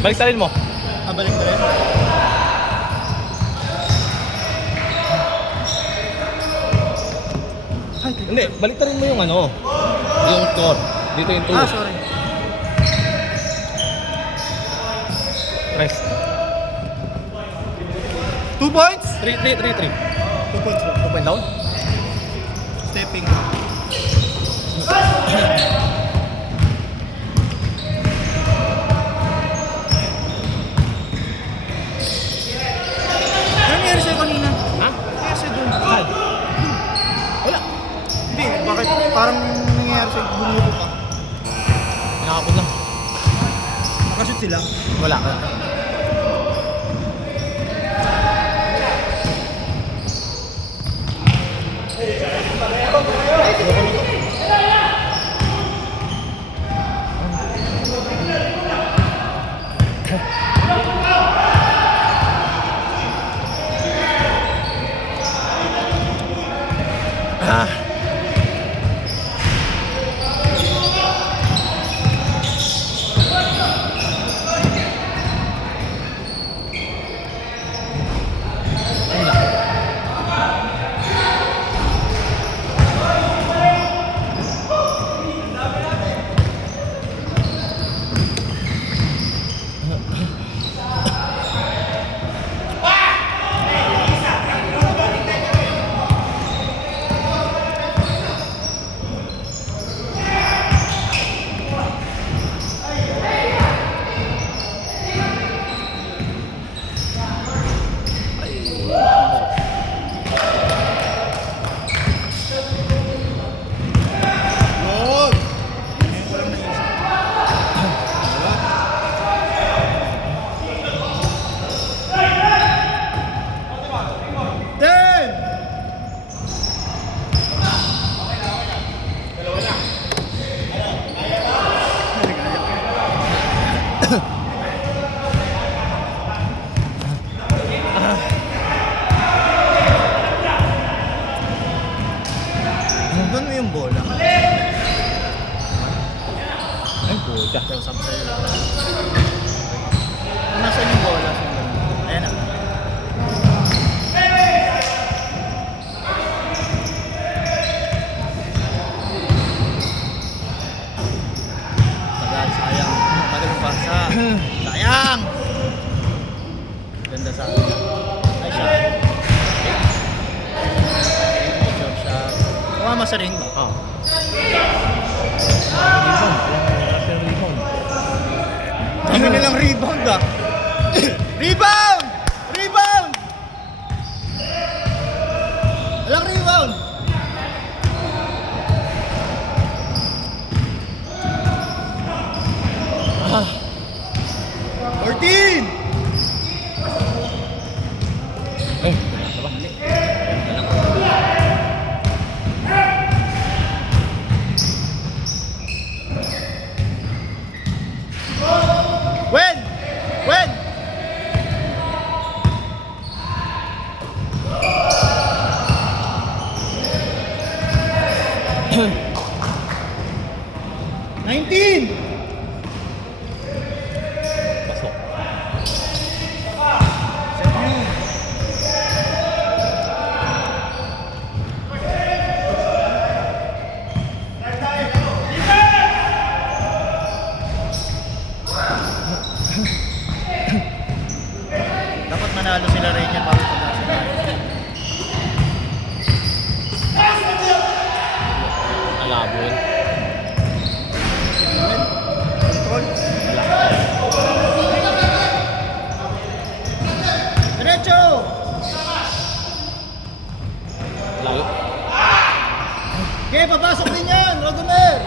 Baliktarin mo. Balik ka rin. Ay, Hindi, baliktarin mo yung ano. Yung score. Dito yung 2. sorry. Press. 2 points? 3. 2 points. 2 point down. Stepping. Ano nangyari sa'yo kanina? Ha? Nangyari sa'yo doon? Saan? Wala. Hindi, bakit parang nangyayari sa'yo bumubo ka? Nakapon lang. Nakashoot sila? Wala. Yun! Ngayon ko lang naisip. Ten! Doon mo yung bola. Ay, puta. Kaya sabi sa'yo. Nasaan yung bola? Ayan na. Tagal, sayang. Magaling pasa. Sayang! Ganda sa akin. Ay, siya. Job shot. Kumama sa ring ba? Ah. Rebound. Walang rebound. Kami nilang rebound ah. Rebound! Rebound! Walang rebound! Ah. 14! Eh, diba? When? When? Nineteen! Pasok. Dapat manalo sila rin yan bago pagka sila. Alabo yun. Control. Diretso! Layo. Okay, papasok din yan, Rodomer!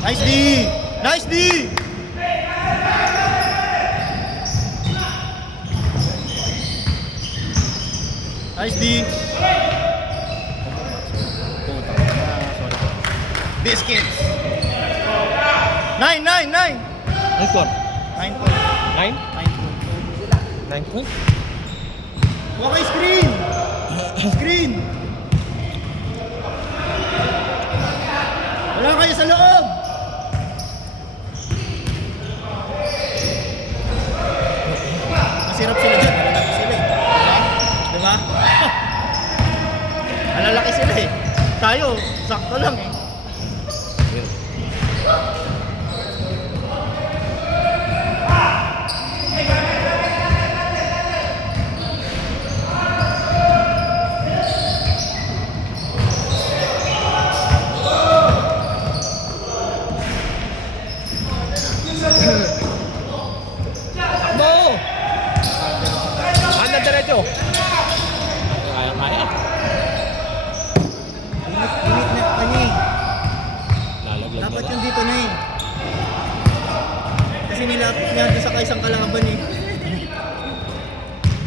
Nice D! Nice D! Nice D! Putang na, sorry. Biscuits! 9! 9! 9! Ang score? 9 points. 9? 9 points. 9 points? Huwag kay screen! Screen! Wala kayo sa loob! tayo. Sakto lang eh. Yun. No! Anda diretso. Kaya. Limit na kanya eh. Lalaglag Dapat na. yung dito na eh. Kasi nilapit niya doon sa kaisang kalaban eh.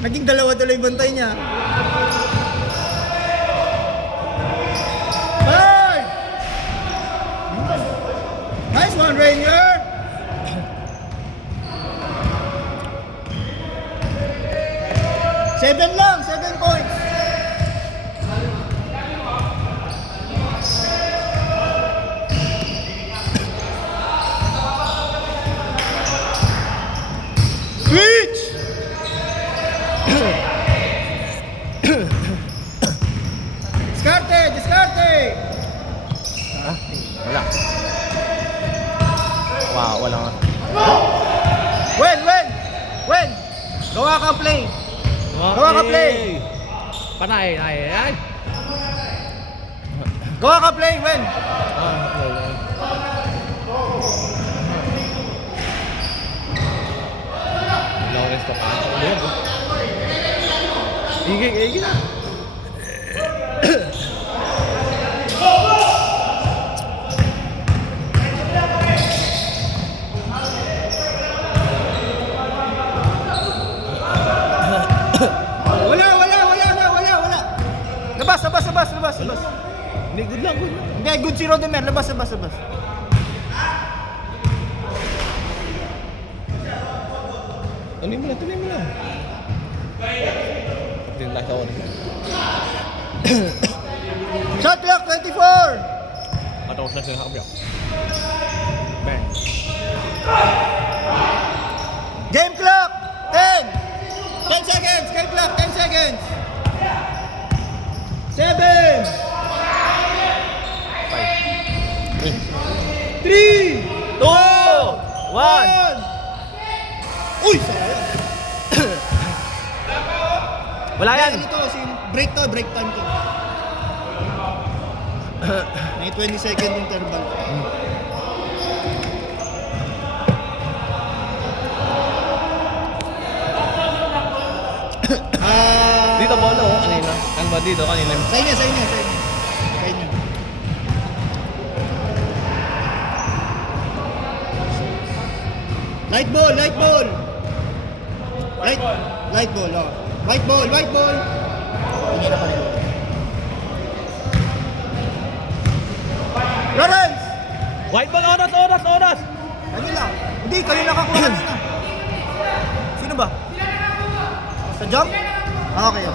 Naging dalawa tuloy yung bantay niya. Hey! Nice one, Rainier! Seven lang, 7 points. Switch! Diskarte! Wala. Wow, wala nga. When? Gawa ka play. Gawa ka play. Panay, ay. Gawa ka play, when? Okay. Lawrence pa pa. Igi na. Wala. Labas. Hindi, good lang. Hindi, good si Rodemer. Labas. Tuloy mo lang. Hindi na tayo ako. Shot clock, 24! Matapos na sila kabila. Bang. Game clock, 10! 10 seconds, game clock, 10 seconds! 7! 3! 2! 1! 1! Uy! Sayang! Wala yan! Ito, break time to. May 20 second interval. Dito bola oh, kanina. Ang ba dito kanina? Sa inyo. Light ball. Light ball, oh. White ball. Hindi na pa rin. Lawrence! White ball, oras! Kanila. Hindi, kayo nakakuha kanina. Sino ba? Sa jump? Okay.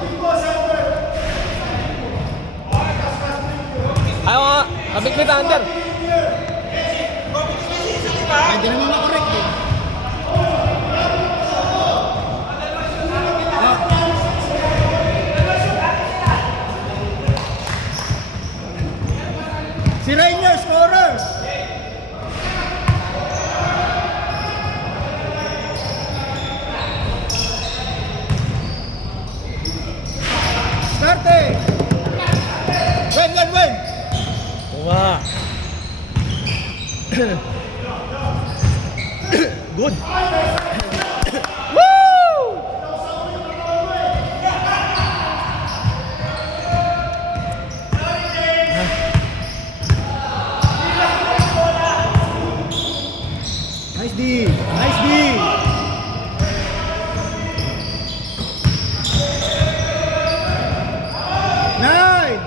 Ayaw nga, kabit ni Thunder. Pwede naman makorek eh. Si Rainier, scorer! Starte! When! Wow. Good. Woo! Nice D! 9!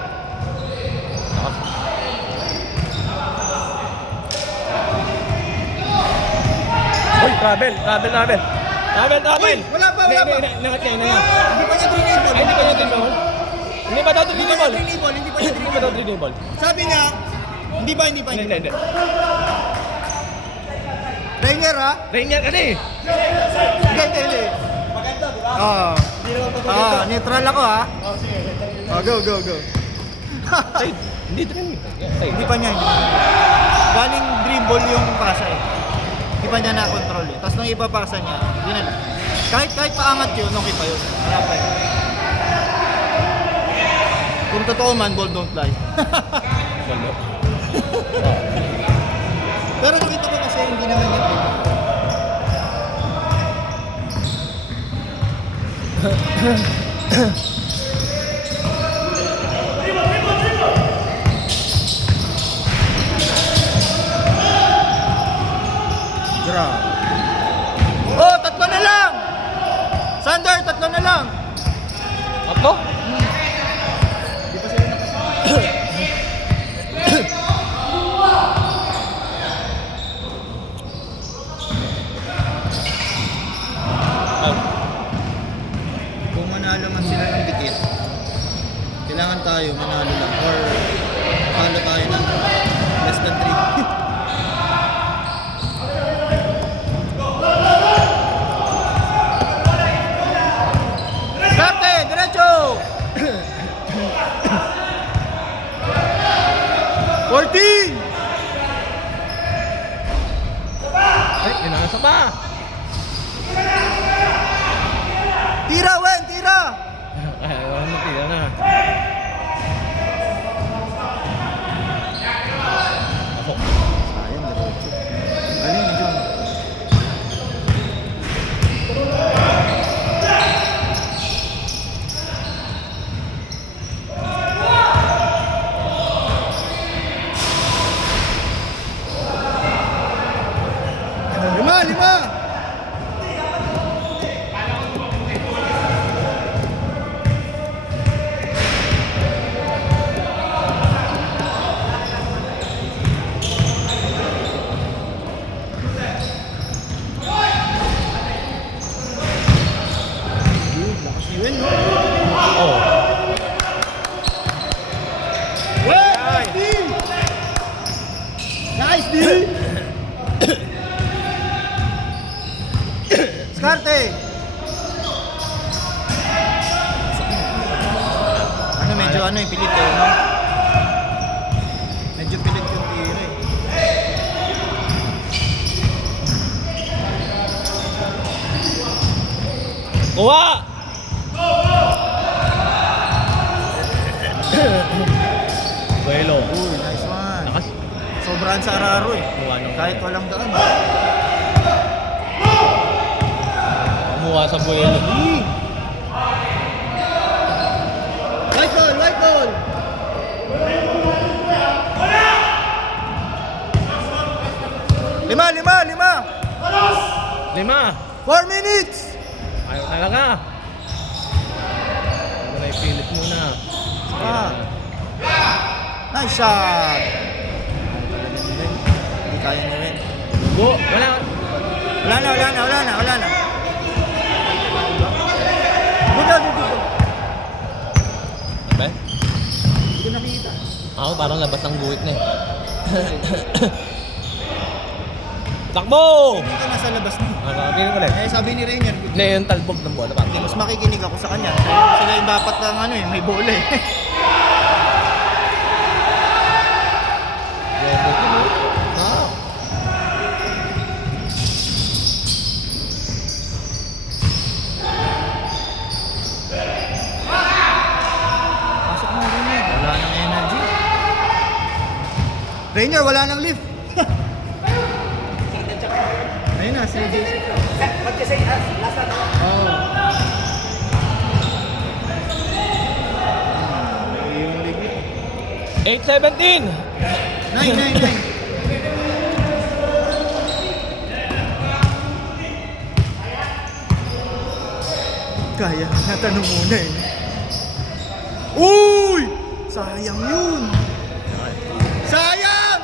Uy, travel. Uy, wala pa. Nangat niya. Hindi pa niya trinibol. Ay, hindi pa niya tinibol? Hindi ba daw tinibol? Hindi pa niya Hindi ba daw trinibol. tinibol? Sabi niya, hindi pa. Hindi. Rainier ha? Rainier kasi. Hindi. Neutral ako ha? Oh, go. Side. Hindi training. Side. Hindi pa niya. Galing dribble yung pasa eh. Hindi pa niya na-control eh. Tapos nung ipapasa niya, hindi na. Kahit paangat yun, okay pa yun. Wala pa yun. Kung totoo man, ball don't fly. Walo. Pero nakita ko kasi hindi naman yun. Grabe. Oh, tatlo na lang! Sander, tatlo na lang! Apo? Di pa sila nakasama. Kung manalo man sila ng dikit, kailangan tayo manalo lang or talo tayo ng less than 3. Karte, derecho! 14! Ay, inasa pa! Tira, Wen! Tira! Ay, wala mo, tira na. Pasok. Sayang, derecho. Galing ni John. Lima! Lakas ni Wen, no? Oh. Wen! Nice D! Nice D! Skarte! Ano, medyo ano yung pilit eh, no? Medyo pilit yung tira eh. Kuha! Buelo. Uy, nice one. Lakas. Sobrang sa araro eh. Kumuha ng Kahit walang daan. Kumuha sa Buelo. White ball! White ball! Lima! 4 minutes! Ayaw talaga. Ito na ipilit muna. Ah. Nice shot! Hindi kaya niya rin. Go! Wala! Wala na. Good job. Ba? Hindi ko nakikita. Ako parang labas ng guhit na eh. Takbo! Hindi ka nasa labas na. Piling ko lang. Eh, sabi ni Rainier, Hindi, yung talbog ng bola. Parang mas makikinig ako sa kanya. Sila yung dapat ng ano eh, may bola eh. Wow. Pasok mo Rainier. Wala nang energy. Rainier, wala nang lift. Ayun na, si JC. Oh. Yung ligit. 8-17! 9. Kaya, natanong muna eh. Uy! Sayang yun! Sayang!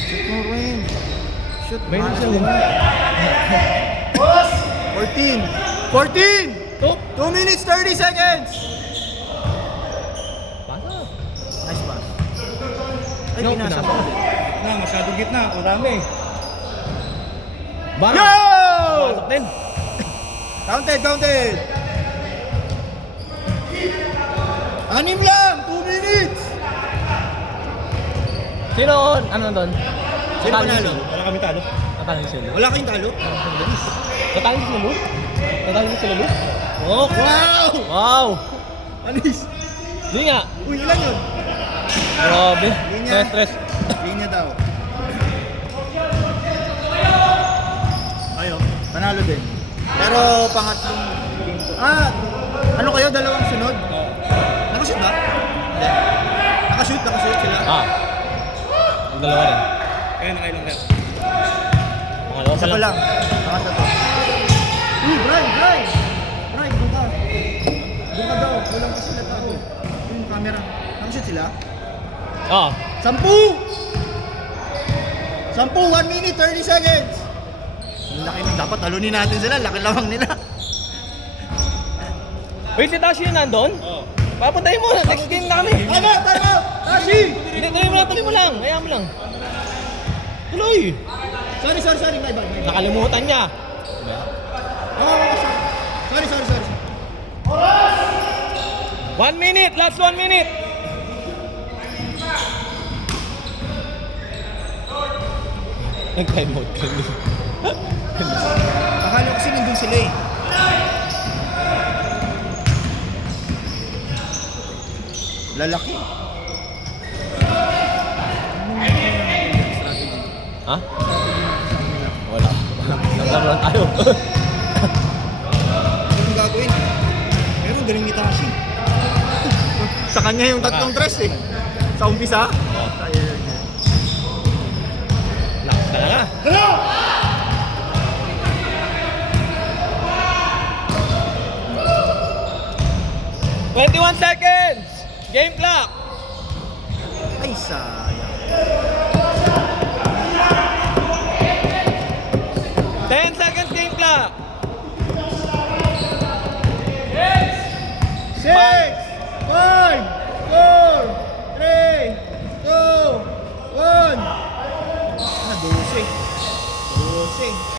Shoot mo, Rain. Shoot, May man. isa yun. 14! 2 minutes, 30 seconds! Paano Ay, pinasa mo. Na, masyadong gitna. Ang dami. Bang! Yo! Pasok din. Counted, counted! 6 lang! 2 minutes! Sino? Ano doon? Sino panalo? Wala kami talo. Natalo sila. Wala kayong talo? Natalo sila, Lu? Natalo sila, Lu? Oh! Wow! Wow! Anis! Hindi nga. Uy, ilan yun? Grabe. Linya. Stress. Linya daw. Ayo. Panalo din. Pero pangatlong game to. Ano kayo? Dalawang sunod? Nakashoot ba? Hindi. Nakashoot sila. Ang dalawa rin. Kaya nakailang kayo. Pangalawa Isa pa lang. Pangatlo to. Uy, Bray! Bray, doon ka. Doon ka daw. Walang pa sila tao. Yung camera. Nakashoot sila? 10! 1 minute, 30 seconds! Ang laki nun. Dapat talunin natin sila. Laki lamang nila. Wait, si Tashi yun nandun? Oo. Papuntahin mo. Next game na kami. Time out! Tashi! Hindi, tuloy mo lang. Hayaan mo lang. Tuloy. Sorry. My bad. Nakalimutan niya. Sorry. 1 minute. Last 1 minute. Nag-time out kami. Akala ko kasi nandun sila eh. Lalaki. Ha? Wala. Nagkama lang tayo. Anong gagawin? Pero ang galing ni Tashi. Sa kanya yung tatlong tres eh. Sa umpisa. Lakas talaga. 21 seconds! Game clock! Ay, sayang. 10 seconds game clock! 6, 5, 4, 3, 2, 1. 12.